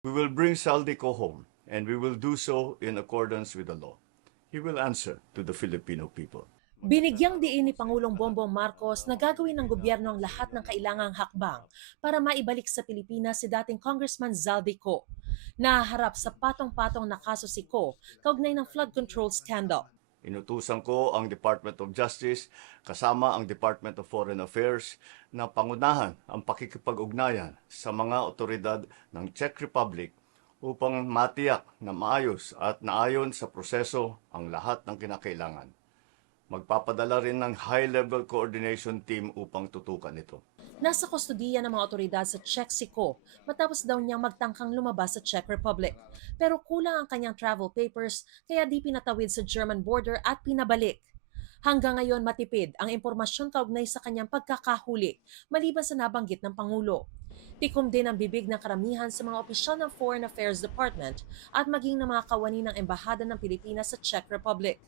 We will bring Saldico home, and we will do so in accordance with the law. He will answer to the Filipino people. Binigyang diin ni Pangulong Bongbong Marcos na gagawin ng gobyerno ang lahat ng kailangang hakbang para maibalik sa Pilipinas si dating Congressman Zaldico. Nahaharap sa patong-patong na kaso si Ko kaugnay ng flood control scandal. Inutusan ko ang Department of Justice kasama ang Department of Foreign Affairs na pangunahan ang pakikipag-ugnayan sa mga otoridad ng Czech Republic upang matiyak na maayos at naayon sa proseso ang lahat ng kinakailangan. Magpapadala rin ng high-level coordination team upang tutukan ito. Nasa kustodiya ng mga otoridad sa Czech si Ko matapos daw niyang magtangkang lumabas sa Czech Republic. Pero kulang ang kanyang travel papers kaya di pinatawid sa German border at pinabalik. Hanggang ngayon matipid ang impormasyon kaugnay sa kanyang pagkakahuli maliban sa nabanggit ng Pangulo. Tikom din ang bibig ng karamihan sa mga opisyal ng Foreign Affairs Department at maging ng mga kawani ng Embahada ng Pilipinas sa Czech Republic.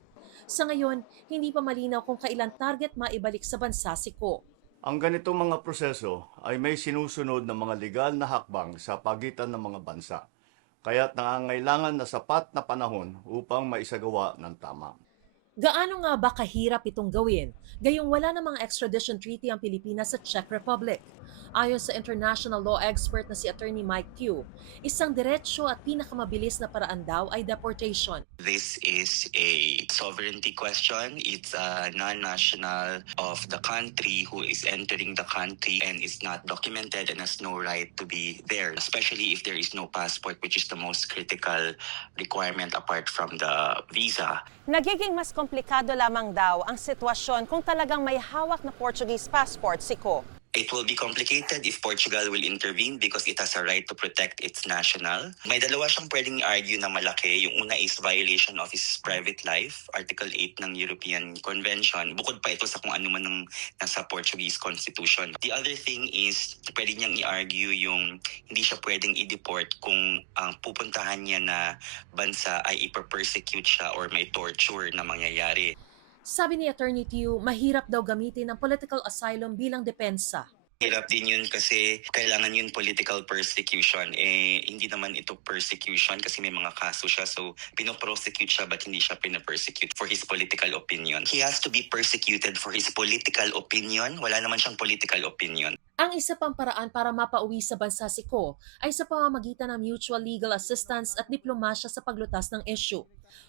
Sa ngayon, hindi pa malinaw kung kailan target maibalik sa bansa si Ko. Ang ganitong mga proseso ay may sinusunod na mga legal na hakbang sa pagitan ng mga bansa, kaya't nangangailangan na sapat na panahon upang maisagawa ng tama. Gaano nga ba kahirap itong gawin, gayong wala namang extradition treaty ang Pilipinas sa Czech Republic? Ayon sa international law expert na si Attorney Mike Pugh, isang diretsyo at pinakamabilis na paraan daw ay deportation. This is a sovereignty question. It's a non-national of the country who is entering the country and is not documented and has no right to be there, especially if there is no passport, which is the most critical requirement apart from the visa. Nagiging mas komplikado lamang daw ang sitwasyon kung talagang may hawak na Portuguese passport si Ko. It will be complicated if Portugal will intervene because it has a right to protect its national. May dalawa siyang pwedeng argue na malaki. Yung una is violation of his private life, Article 8 ng European Convention. Bukod pa ito sa kung ano man ng nasa Portuguese Constitution. The other thing is, pwede niyang i-argue yung hindi siya pwedeng i-deport kung ang pupuntahan niya na bansa ay ipa-persecute siya or may torture na mangyayari. Sabi ni Attorney Pugh, mahirap daw gamitin ang political asylum bilang depensa. Hirap din yun kasi kailangan yun political persecution. Hindi naman ito persecution kasi may mga kaso siya. So, pinoprosecute siya but hindi siya pinapersecute for his political opinion. He has to be persecuted for his political opinion. Wala naman siyang political opinion. Ang isa pang paraan para mapauwi sa bansa si Ko ay sa pamamagitan ng mutual legal assistance at diplomasya sa paglutas ng issue.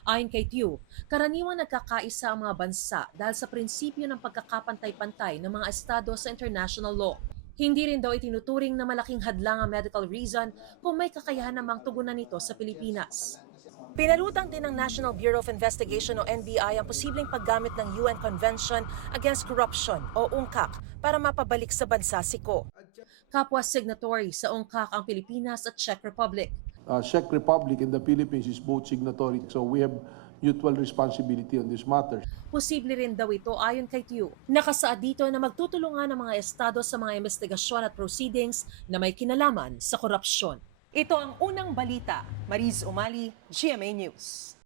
Ayon kay Pugh, karaniwan nagkakaisa ang mga bansa dahil sa prinsipyo ng pagkakapantay-pantay ng mga estado sa international law. Hindi rin daw itinuturing na malaking hadlang ang medical reason kung may kakayahan namang tugunan nito sa Pilipinas. Pinalutang din ng National Bureau of Investigation o NBI ang posibleng paggamit ng UN Convention Against Corruption o UNCAC para mapabalik sa bansa si Ko. Kapwa signatory sa UNCAC ang Pilipinas at Czech Republic. Czech Republic and the Philippines is both signatory, so we have mutual responsibility on this matter. Posible rin daw ito ayon kay Pugh. Nakasaad dito na magtutulungan ng mga estado sa mga investigasyon at proceedings na may kinalaman sa korupsyon. Ito ang unang balita. Mariz Umali, GMA News.